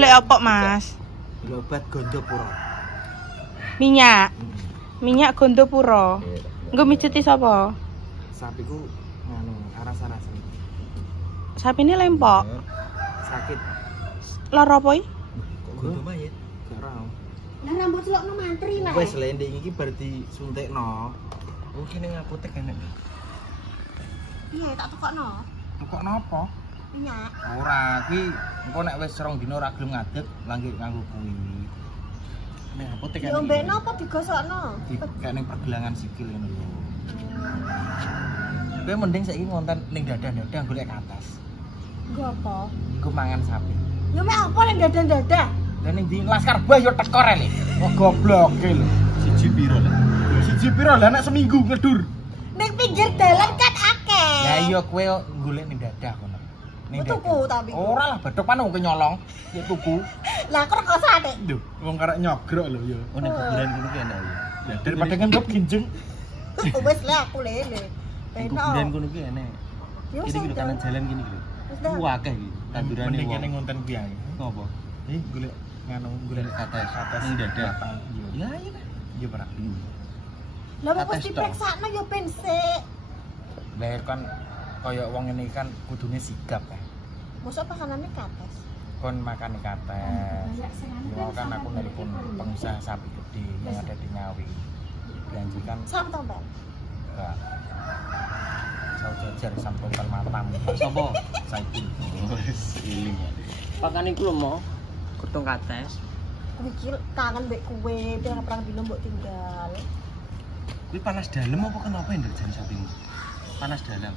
golek apa, Mas? Obat Gondopuro. Minyak. Minyak Gondopuro. Nggo mijeti sapa? Sapiku nganu aras-arasan. Sapine lempok. Sakit. Lara apa iki? Kok gondo mayit? Gak ora. Lah rambut selokno mantri lah. Wis lending iki bar disuntikno. Oh kene ngapotek enek. Iya tak tukokno. Kok napa? Minyak. Ora, kuwi engko nek wis 2 dina ora gelem ngadeg, lanjut nganggo kuwi. Nek apotek Ya ombekno apa digosokno? kayak ning pergelangan sikil ngono lho. Kowe mending saiki ngonten ning dadah-dadah golek ke atas. Nggo apa? Iku mangan sapi. Ya mek apa ning dadah-dadah? Lah ning di Laskar Bah yo teko rek. Oh goblok e lho. Siji piro lho? Siji piro lah nek seminggu ngedur. Ning pinggir dalan kan akeh. Ya iya kowe golek ning dadah kono. Ning tuku tapi. Ora lah badhok pan wong nyolong. Ya tuku. Lah kok kosane? Lho, wong karek nyogrok lho ya. Oh ning kuburan kuwi ki enak ya. Ya daripada ngendop ginjeng. Wis lah aku lele. Ning kuburan kono ki enak. Ya Ini gitu kanan jalan gini gitu. Wah akeh iki. Tandurane Mending wong. kene ngonten kuwi ae. Ngopo? Golek nganu golek Atas ning dadah. Ya iya. Iya para. Lah kok mesti dipreksakno ya ben sik. Lah kan kaya wong ngene kan kudune sigap ya. Mosok pakanane kates. Kon makan kates. Mau kan aku nelpon pengusaha sapi gede yang ada di Ngawi. Janjikan Sam tombal. enggak. Sau jajar sampai matam. Sopo? Saipul. Wis iling. Pakan iku lho mo. Kutung kates. Kuwi iki kangen mbek kowe, pirang-pirang dino mbok tinggal. Kuwi panas dalem apa kenapa ndek jan sapi? Panas dalam.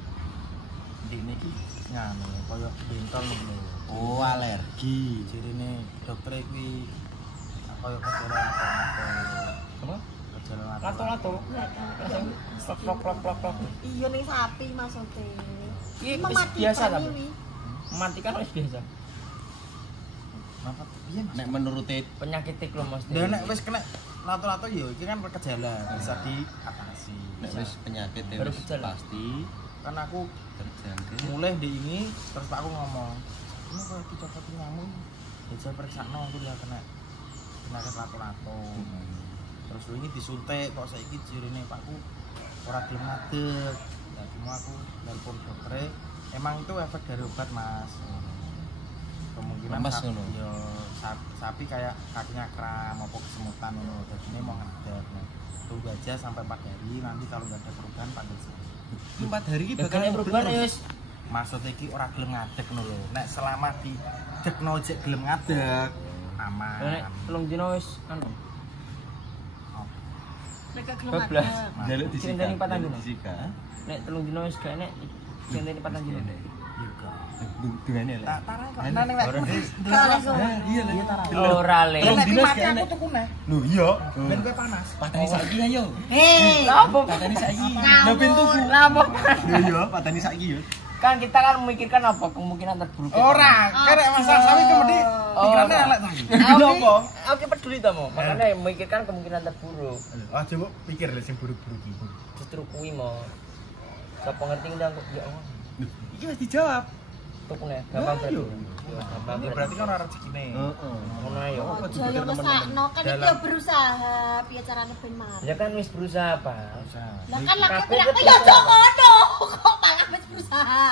Ndekne iki nganu kaya bentol ngono. Oh, alergi. Jirine dokter kuwi kaya kejaran apa-apa. Apa? Kejaran apa? Lato-lato. Plok. Iya ning sapi maksude. Iki Mematikan biasa ta? ini. Mematikan wis biasa. Kenapa piye Mas? Nek menurut penyakit lho Mas. Lah nek wis kena lato-lato ya iki kan gejala bisa diatasi. Nek wis penyakit Baru wis gejala. pasti Kan aku terjangkit. mulai di ini terus Pakku ngomong, "Ini kalau dicopot nyamuk, ya saya periksakno aku ya kena penyakit lato-lato." Terus ini disuntik kok saiki jirine Pakku ora gelem ngadeg. Lah cuma aku nelpon dokter, emang itu efek dari obat, Mas. Kemungkinan Lemes sapi, ngono. ya, sapi kayak kakinya kram apa kesemutan ngono. Jadi ini mau ngadeg. Nah, tunggu aja sampai 4 hari, nanti kalau nggak ada perubahan panggil saya. 4 hari iki Bakal perubahan ya wis. Maksudnya iki ora gelem ngadeg ngono lho. Nek selama di dekno jek gelem ngadeg aman. Nek 3 dino wis anu. Nek gelem Bablas. ada. Jaluk Cinteni 4 dino. disika. Nek 3 dino wis gak enek. Cinteni 4 dino. Juga. Dungane lah. Tak tarang kok. Nang nek Kalau Iya lah. iya tarang. Ora le. Nek dinas mati gak aku enek. tuku neh. Lho iya, ben kowe panas. Patani saiki ayo. Hei. Apa? Patani saiki. Ngawur. Lah pintu ku. Apa? Lho iya, patani saiki yo. Kan kita kan memikirkan apa kemungkinan terburuk. Ora, karek masalah sapi kemedi pikirannya elek ta iki. Kenapa? Oke peduli ta mo. Makanya memikirkan kemungkinan terburuk. Ah coba pikir lho sing buruk-buruk iki. Justru kuwi mo. Sapa ngerti ndang kok ya Allah. Iki wis dijawab. Tukune gampang berarti. Yo. Yo gampang Ya berarti kan ora rezekine. Heeh. ngono ae yo. Ojo yo ngesakno kan iki yo berusaha piye carane ben mati. Ya kan wis berusaha, Pak. Lah kan laki Kabeh bilang betul. yo aja ngono. Kok malah wis berusaha.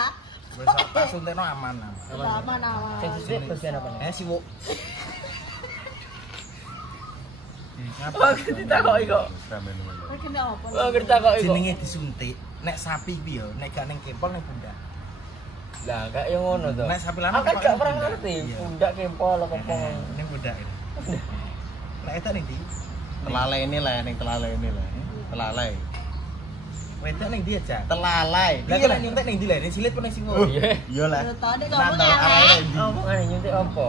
Wis tak suntekno aman. Lah mana. Sing sithik bagian apa nih? Siwuk. Oh, ditakoki kok. Kene apa? Oh, ditakoki kok. Jenenge disuntik. Nek sapi iki yo, nek gak ning kempol ning pundak. Lah, gak yo ngono to. Nek sapi lanang Aku kan kok gak ning pernah pundak. ngerti Iya. pundak kempol apa apa. Ning pundak ini. Nek eta ning ndi? Telalai ini lah, ning telalai ini lah. Telalai. Wedok ning ndi aja? Telalai. Lah kok nek nyuntik ning ndi lah? Ning silit apa ning siwuk? Iya. Iya lah. Yo to nek ngomong Nandol elek. arahnya ndi? Omongane nyuntik apa?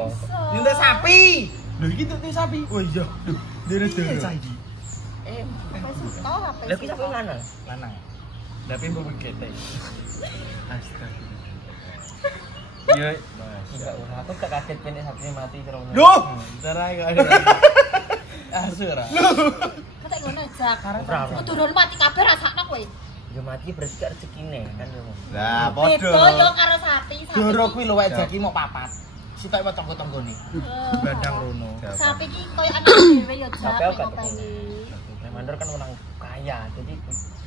Nyuntik sapi. Lho iki nyuntik sapi. Oh iya. Duh, dene saiki. Wis tau apa Lah ki sampe lanang. Lanang. Tapi mbok gete. Astagfirullah. Iya. Enggak ora aku gak kaget penek sapine mati terus. Duh, darai kok. Asu ora. Kok ngono jak. Ora. Kok turun mati kabeh rasakno kowe. Yo mati berarti gak rezekine kan yo. Lah Beda yo padha. karo sapi. Doro kuwi lho wae jaki mau papat. sitok wae tangga-tanggane. Bandang rono. Sapi iki koyo anak dhewe ya Tapi jak. aku gak tahu. Mandor kan orang kaya, jadi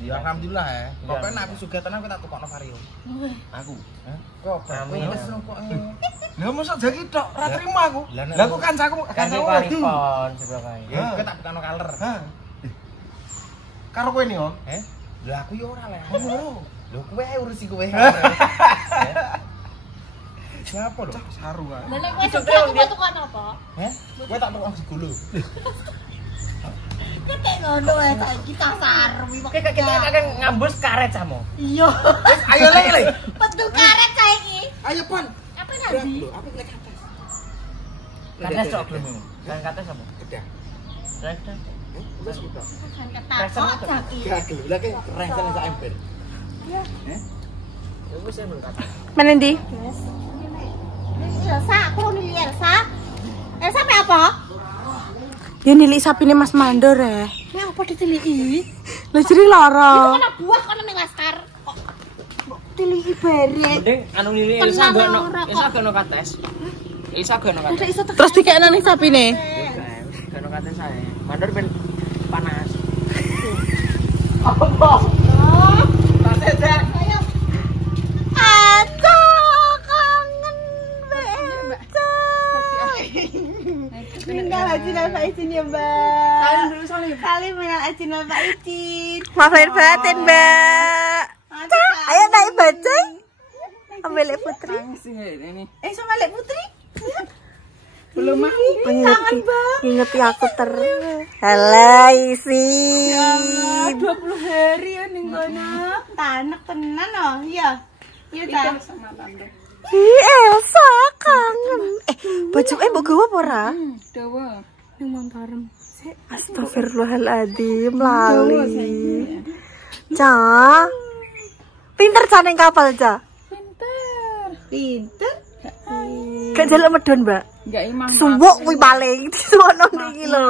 Ya alhamdulillah ya. Pokoknya nek aku sugih tenan kowe tak tukokno vario. Aku. Hah? Kok Amin. wis rokok. Lah mosok jaki tok, ora trimo aku. Lah, nek- Lah aku kancaku kan dia paripon sebelah kaya. Ya kowe tak tukokno kaler. Hah. Karo kowe ni, oh. Lah aku ya ora leh. Lho kowe urusi kowe. Siapa lho? Saru ae. Lah nek kowe sugih aku mau tukon apa? Heh? Kowe tak tukokno segulu. Ketek ngono ae saiki kasar wi kok. Kita akan ngambus karet sama. Iya. Ayo le. Betul karet saiki. Ayo pon. Apa nanti? Aku lek atas. Kata sok belum. Kan kata sama. Kedah. Rek. Wis kita. Kan ketakok jaki. Gagel lah ke resen sak ember. Iya. Ya wis ya kata. Mana ndi? Elsa, aku nih Elsa. Elsa apa? Ya nilik sapine Mas Mandor ya. Ini apa ditiliki? Lah jeri Itu lara. kena buah kono ning laskar. Kok tiliki barek. Mending anu lili Elsa gono. Elsa gono kates. Elsa gono Ada kates. iso tak. Terus dikekno ning sapine. Gono kates saya. Mandor ben panas. Ayo. Aca kangen Beca. Minal ajin al faizin ya, Mbak. Salim dulu salim. Salim minal ajin al faizin. Maaf lahir batin, Mbak. Ayo naik baca. Ambil Lek Putri. Sama Lek Putri. Belum mandi. Kangen banget. Ngingeti aku terus. Halo isi. 20 hari ya ning kono. Tanek tenan oh, iya. Iya ta. Ih, Elsa kangen. Baju mbok gawa apa ora? Dawa. Ning Montarem. Astagfirullahaladzim, lali. Ca. Pinter ca ning kapal, Ca. Pinter. Gak jaluk medon, Mbak. Enggak imam. Suwuk kuwi paling disuwono iki lho.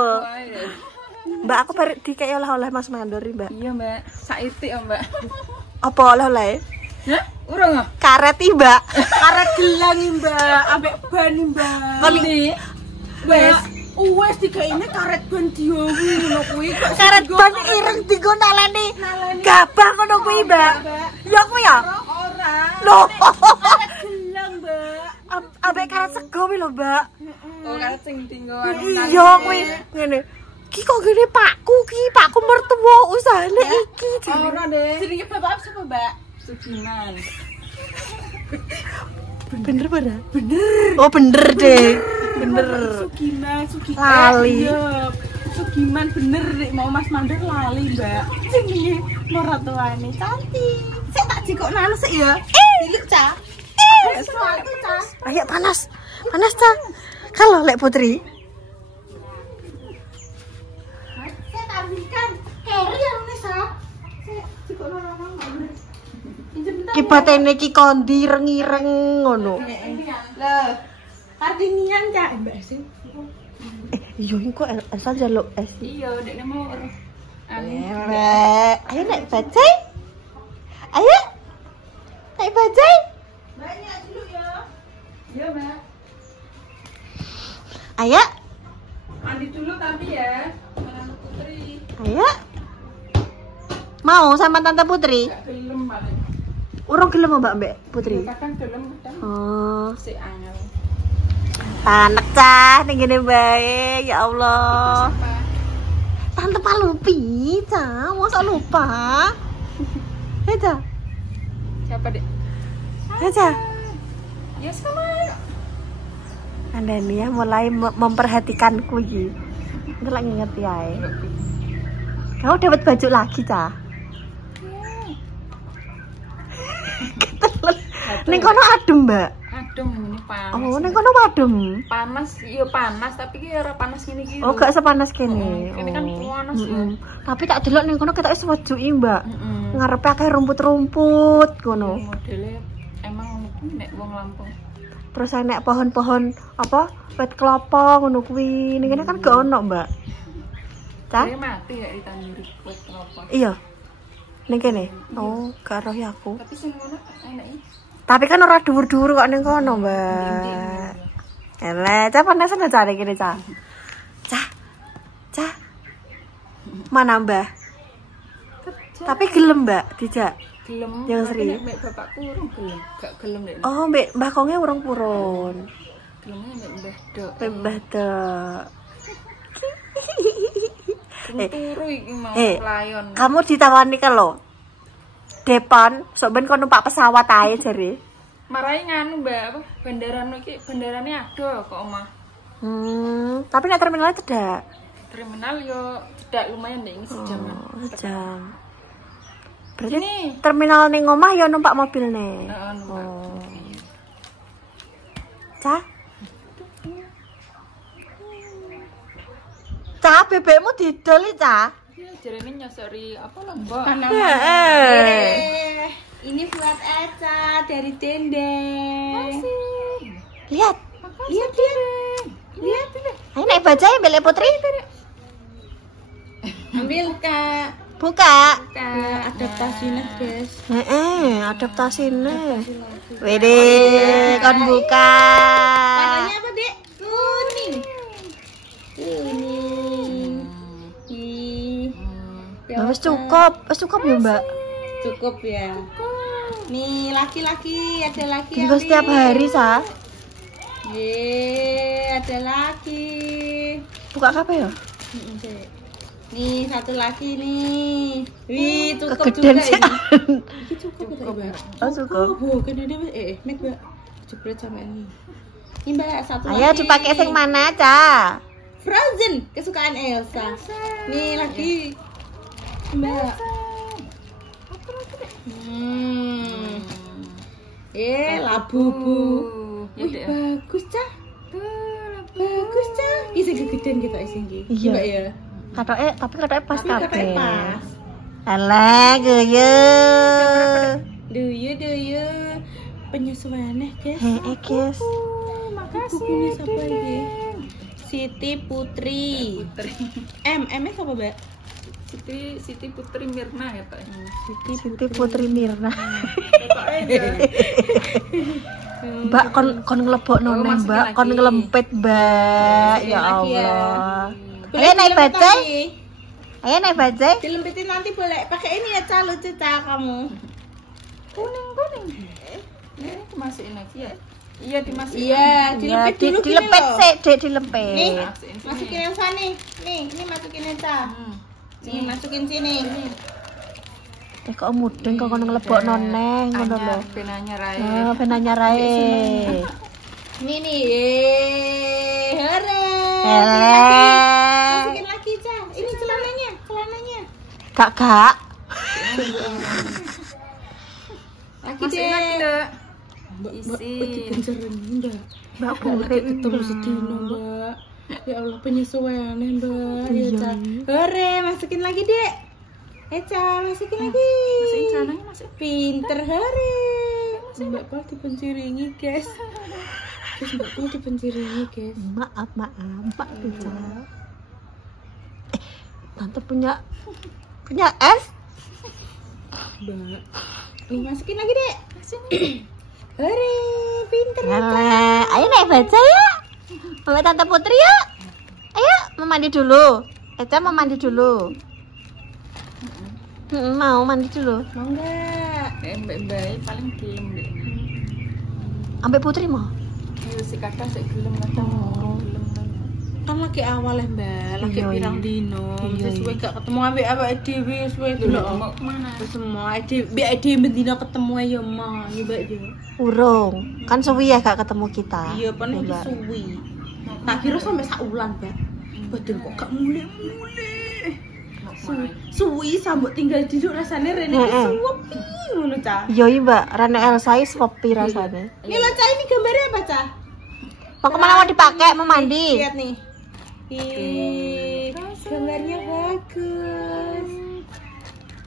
Mbak aku bari dikei oleh-oleh Mas Mandor, Mbak. Iya, Mbak. Saiti ya, Mbak. Apa oleh-oleh? Hah? Urung ah? Karet iki, Mbak. Karet gelang Mbak, ambek ban Mbak. Kali Wes, wes digaene karet ban diowi ngono kuwi. karet ban ireng digo nalani. Gabah ngono kuwi, Mbak. Ya kuwi ya? Ora. Loh. Karet gelang, Mbak. Ambek karet sego kuwi lho, Mbak. Oh, karet sing tinggo Iya kuwi ngene. Ki kok gini Pakku mertua usahane iki. Ora deh. Jenenge bapak sapa, Mbak? Sugiman. Bener pada? Bener. Oh bener deh. Bener. Sugiman. Lali. Iya. Sugiman bener nek mau Mas Mandor lali, Mbak. Jenenge mertuane cantik. Saya tak jikokno anu sik ya. Cilik, Ca. Sesuatu, Ca. Ayo panas. Panas, Ca. Kalau Lek Putri. Saya tampilkan carry yang Nisa. Saya jikokno orang Mbak. Ki batene ki kondi ireng-ireng ngono. Lah, Kardinian Ca, Mbak sing. Iya iku Elsa njaluk es. Iya, dekne mau Ayo naik bajai. Ayo. Naik bajai. Banyak dulu ya. Iya, Mbak. Ayo. Mandi dulu tapi ya. Sama Putri. Ayo. Mau sama Tante Putri? Belum paling. Urung gelem Mbak Putri. Kadang belum, kadang Oh. si angel. Tanek cah ning ngene bae, ya Allah. Tante Palupi, cah, masa lupa? Hei, cah. Siapa, Dek? Hei, cah. Ya sama. Anda nih ya mulai memperhatikanku iki. Itu lagi ngerti ae. Kamu dapat baju lagi, cah. Ning kono adem, Mbak. Adem ini panas. Oh, ning kono adem. Panas, iya panas tapi ki ora panas ngene iki. Oh, gak sepanas kene. Ini kan panas ya. Tapi tak delok ning kono ketok wis wejuki, Mbak. Heeh. Ngarepe akeh rumput-rumput ngono. Modele emang ngono kuwi nek wong Lampung. Terus enek pohon-pohon apa? Wit kelapa ngono kuwi. Ning kene kan gak ono, Mbak. Cah? Dia mati ya di tanjuri wit kelapa. Iya. Ning kene. Oh, gak roh ya aku. Tapi sing ngono enak iki. Tapi kan ora dhuwur-dhuwur kok ning kono, Mbak. Eleh, Cah panas ana cah kene, Cah. Cah. Mana Mbah? Tapi gelem, Mbak, dijak. Gelem. Yang Sri. Mek bapakku urung gelem, gak gelem nek. Oh, Mbak Mbah Konge urung purun. Gelemnya mek Mbah Dok. Mbah Dok. Turu iki mau Eh, layon. Kamu ditawani ke lo? Depan, sok ben kon numpak pesawat ae jare. Marai nganu Mbak, apa? Bandarane iki bandarane ado kok omah. Tapi nek terminalnya cedak. Terminal yo cedak lumayan deh ini sejaman. Oh, sejam. Berarti Sini. terminal ning omah yo numpak mobil nih. Heeh, numpak. Oh. Cah? Cah, bebekmu didol iki, Cah. Ya jarene nyosori apa lah, Mbak? Ini buat Eca dari Dendeng. lihat. Lihat. Ayo naik bajai Mbak Putri. Ambil Kak. Buka. Kak, adaptasinya, guys. Adaptasine. Wede, kon buka. Warnanya apa, Dek? Kuning. Wes cukup ya, Mbak. Cukup ya. Nih, laki-laki, ada laki. Juga setiap hari, Sa. Ada laki. Buka kape ya? Nih, satu laki nih. Wih, cukup Kegedean juga sih. ini. Ini cukup ya, Mbak? Oh, cukup. Oh, kan ada Mek, Mbak. Jepret sama ini. Ini Mbak, satu Ayo lagi. dipakai sing mana, Ca? Frozen, kesukaan Elsa. Nih, lagi. Mbak. Labubu. Wih, bagus, Cah. Bagus, Cah. Isi kegedean kita isi Iya. Mbak ya. Tapi katoke pas Tapi katanya kabeh. pas. Alah, geyo. Duyu. Penyesuaiannya, guys. Guys. Makasih. Bukunya siapa ini? Siti Putri. M-nya siapa, Mbak? Siti Putri Mirna ya, Pak. Siti Putri Mirna. Mbak kon nglebokno Oh, neh, masukin Mbak. Kon lagi. ngelempit, Mbak. Masukin Ya lagi ya. Allah. Boleh Ayo naik dilempit bajai. lagi. Ayo naik bajai. Dilempitin nanti boleh pakai ini ya, Ca, lucu, Ca, kamu. Kuning. Ini dimasukin lagi ya? Iya, dimasukin. Iya, Ya, dilempit dulu gini dilempit loh. sih, Dek, dilempit. Nih, masukin yang sana nih. Nih, ini masukin yang Ca. Nih, masukin sini. Kok mudeng kok kono nglebokno neh ngono lho. Benanya Rai. Oh, penanya rae. Ini nih. Hore. Eleh. Masukin lagi, Ca. Ini celananya. Gak. Lagi deh. Isi. Mbak Putri Ketemu sedino, Mbak. Ya Allah, penyesuaiannya, Mbak. Iya. Ya, Ca. Hore, masukin lagi, Dek. Ca, masukin lagi. Masukin celananya, Pinter, hore. Mbak Pal dipenciringi, guys. Mbak Pal dipenciringi, guys. Maaf, Pak Bisa. Tante punya es? Mbak. Nih, masukin lagi, Dek. Hore, pinter. Eleh. Ayo naik baca ya. Mama Tante Putri ya. Ayo, mau mandi dulu. Eca mau mandi dulu. Mau mandi dulu. Mau enggak? Mbak paling gelem deh. Ambek Putri mau? Iya sih, kadang sik gelem kadang gelem. Kan lagi awal ya, Mbak. Lagi Iya, pirang iya. dino. Iya, Wis iya. suwe gak ketemu ambek awake dhewe, wis suwe dulu. Mau kemana? Wis semua mbek dhewe bendina ketemu ya, Ma. Ya, Mbak ya. Urung. Kan suwi ya gak ketemu kita. Iya, paling Mbak. suwi. Tak kira sampai sak wulan, Mbak. Badan kok gak mulai-mulai. Suwi sambut tinggal duduk rasane rene suwepi ngono, Ca. Yo iya, Mbak. Rene Elsa is kopi rasanya. Ini lo, Ca, ini gambarnya apa, Ca? Mau kemana mau dipakai? Mau mandi? Lihat nih. Ih, gambarnya bagus.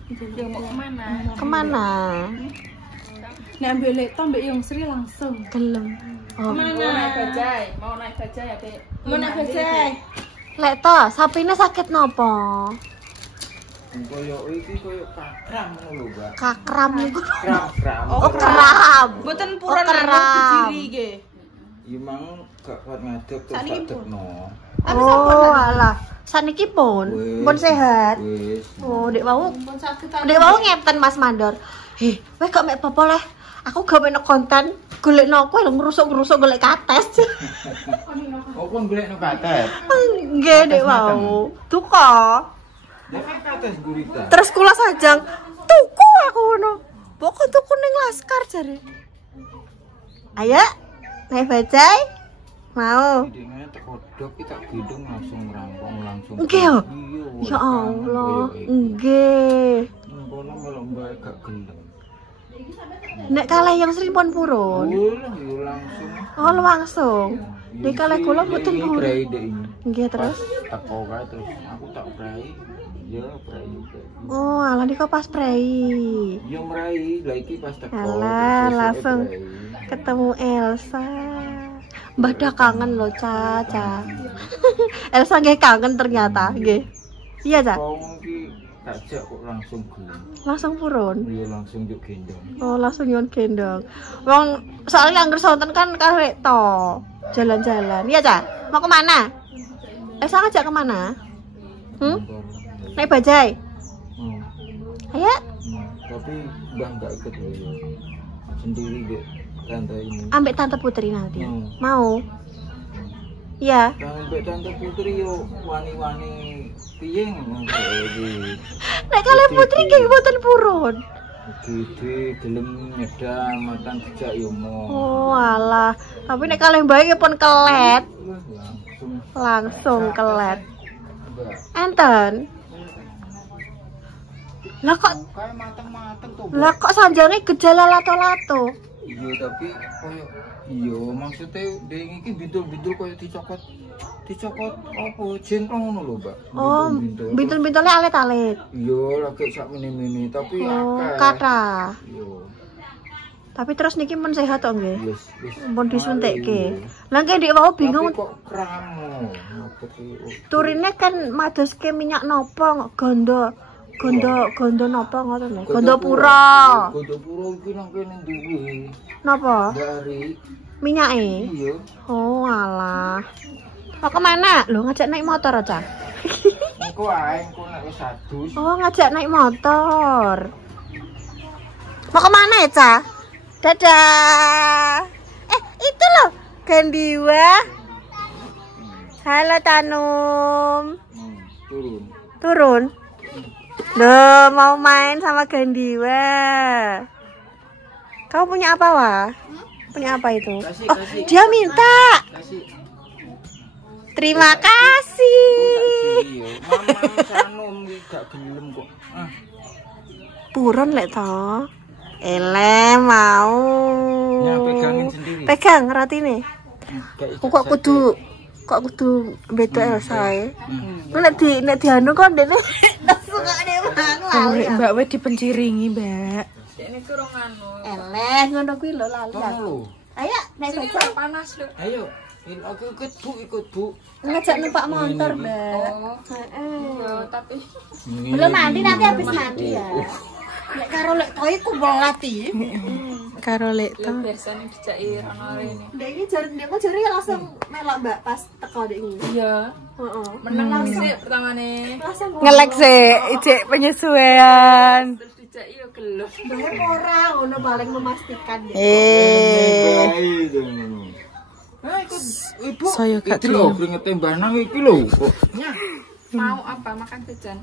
Dia mau kemana? Kemana? Nek ambil tambah yang Sri langsung. Gelem. Oh. Mau naik bajai ya, Dek. Mau naik bajai. Lek to, sapine sakit nopo? Koyo iki koyo kakram ngono lho, Mbak. Kakram niku. Kram. Oh, kram. Mboten puran anu berdiri nggih. Ya mang gak kuat ngadeg terus tak dekno. Oh, alah. Saniki pun sehat. Wis. Oh, Dek mau ngeten Mas Mandor. Weh kok mek apa lah? Aku gak mek konten golekno kowe lho ngrusuk-ngrusuk golek kates. Oh, kon golekno kates. Nggih, Dek mau. Tuko. Ya kan kates gurita. Terus kula sajang tuku aku ngono. Pokok tuku ning Laskar jare. Ayo, naik bajai. Mau. Idene teko dok iki tak gendong langsung ngrangkong langsung. Nggih yo. Iya. Ya Allah, nggih. Ngono melok mbae gak gelem. Nek kalih yang sering pun purun. Yo langsung. Oh, langsung. Nek kalih kula mboten purun. Prai dek ini. Nggih terus. Teko kae terus aku tak prai. Ya prai. Oh, alah niku pas prei. Yo mrai, lah iki pas teko. Alah, langsung ketemu Elsa. Mbah dah kangen loh, Caca. Elsa nggih kangen ternyata, nggih. Iya, Ca? Wong iki takjak kok langsung gelem. Langsung purun. Yo langsung yuk gendong. Oh, langsung nyon gendong. Wong soalnya angger sonten kan karek to. Jalan-jalan. Iya, Ca? Mau kemana? Elsa ngajak kemana? Naik bajai. Ayo. Tapi Mbah enggak ikut loh ya. Sendiri dek tante ini. Ambek Tante Putri nanti. Mau? Iya. Ambek Tante Putri yo wani-wani piye ngono iki. Nek kalian Putri nggih mboten purun. Gede gelem nyedam makan dijak yo mo. Oh, alah. Tapi nek kalian bae pun kelet. Langsung kelet. Enten. Lah kok kayak mateng-mateng tuh. Lah kok sanjange gejala lato-lato? Iya tapi koyo iya maksudnya dhewe iki bintul-bintul koyo dicokot apa jengklong ngono lho, Mbak. Oh, bintul-bintulnya alit-alit. Iya lagi sak mini-mini tapi akeh. Kata. Iya. Tapi terus niki men sehat to nggih? Wis. Mun disuntikke. Lah nggih Dik wau bingung. Tapi kok kramo. Turine kan madoske minyak nopo gondo napa ngoten lho. Gondopura. Gondopura iki nang kene duwe. Napa? Dari Minyake? iya. Oh, alah. Mau kemana? Loh, ngajak naik motor aja. Engko ae engko nek wis adus. Oh, ngajak naik motor. Mau kemana ya, Ca? Dadah. Itu loh, Gandiwa. Halo, Tanum. Turun. Loh, mau main sama Gandiwa. Kamu punya apa, Wah? Punya apa itu? Kasih. Dia minta. Kasih. Terima kasih. Mama Sanum gak gelem kok. Purun lek to. Ele mau. Ya pegangin sendiri. Pegang ratine. Kok kudu beda Elsa e. Nek dianu kok ndene suka lali. Mbak wis dipenciringi, Mbak. Ini kurang anu. Eleh ngono kuwi lho lali. Ayo naik saja. Panas lho. Ayo. Aku ikut bu. Ngajak numpak motor, Mbak. Yo, tapi Belum mandi, nanti habis mandi ya. Nek karo lek toy ku belati. Karo lek to. biasanya dijaki rono rene. Ndek iki jare langsung melok Mbak pas teko ndek iki. Iya. Heeh. Meneng sih pertamane. Langsung Ngelek sih, ijek penyesuaian. Terus dijaki yo gelem. Mbak ora ngono paling memastikan ya. Ikut ibu. Saya gak iki lho kringete Mbah Nang iki lho. Mau apa makan jajan?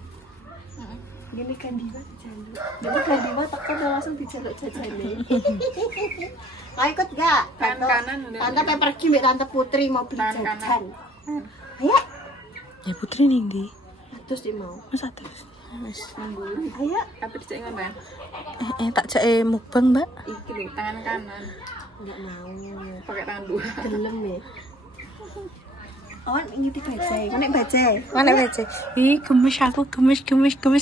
Gini Gandiwa dijaluk. Jadi Gandiwa teko langsung dijaluk jajane. Ayo ikut gak? Kanan. Tante pengen pergi mbak Tante Putri mau beli Kanan. jajan. Ayo. Ya Putri ning ndi? Terus dia mau. Mas atus. Ayo. Tapi dijaki ngono ya. Tak jake mukbang, Mbak. Iki lho tangan kanan. Enggak mau. Pakai tangan dua. Gelem ya. Oh, ini di bajai. Mana bajai? Mana baca? Ih, gemes aku, gemes,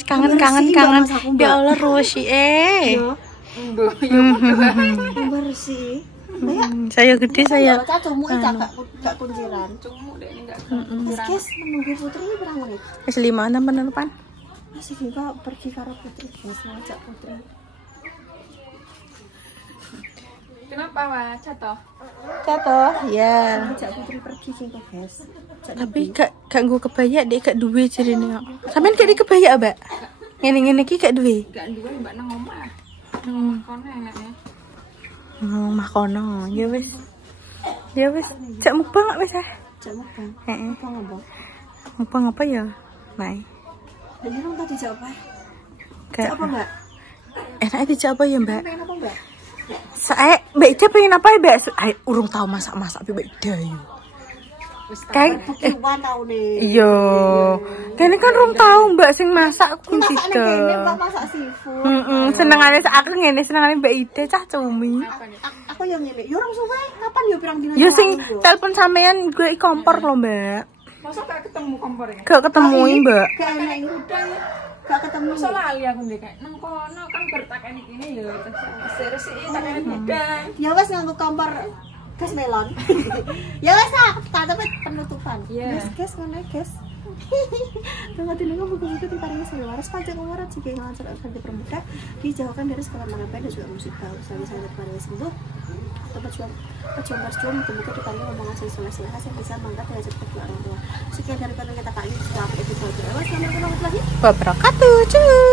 kangen. Aku, Ya Allah, Rosi bersih. Ayo. Saya gede saya. Baca cumuk gak kunciran. Cumuk deh enggak. Guys, menunggu Putri ini berapa menit? Wis 5 teman depan. Masih juga pergi karo Putri, guys, ngajak Putri. Kenapa, Wak? Jatuh? Jatuh, ya. Ajak Putri pergi sih kok, guys. Tapi gak nggo kebaya dek gak duwe jarene kok. Sampeyan gak di kebaya, Mbak? Ngene-ngene iki gak duwe. Gak duwe Mbak nang omah. Kono enaknya. Omah kono. Ya wis. Ya wis, jak mukbang wis ah. Jak mukbang. Heeh. Mukbang apa? Mukbang apa ya? Mai. Dan orang tadi jawab apa? Kayak Apa, Mbak? enaknya dijak apa ya, Mbak? Pengen apa, Mbak? Saya Mbak Ida pengen apa ya, Mbak? Saya urung tahu masak-masak Mbak Ida yo. Kayak Bukiwan tau nih. iya. Kene kan urung tahu Mbak sing masak ku Masak Ida. nih kene, Mbak masak seafood. Senengane aku ngene, senengane Mbak Ida cah cumi. Aku yang ngene. Yo orang suwe, kapan yo pirang dina? Ya sing telepon sampean gue kompor lho, Mbak. Masa gak ketemu kompornya? Gak ketemu, Mbak. Gak enak udah. Gak ketemu. Masa lali aku ndek kayak nang kono kan bertakeni kene ya terus resiki takeni gudang. Ya wes nganggo kompor gas melon. Ya wes tak tapi penutupan. Iya. Gas ngono gas. Tengah dulu kamu buku-buku di paling seru waras pajak umurat jika yang lancar saja permuda dijauhkan dari segala macam dan juga musibah usaha saya kepada sembuh atau berjuang muka-muka di paling omongan sesuai yang bisa mangkat dari cepat ke orang tua. Sekian dari kita kali ini setelah episode. Wassalamualaikum warahmatullahi Wabarakatuh. Cuy.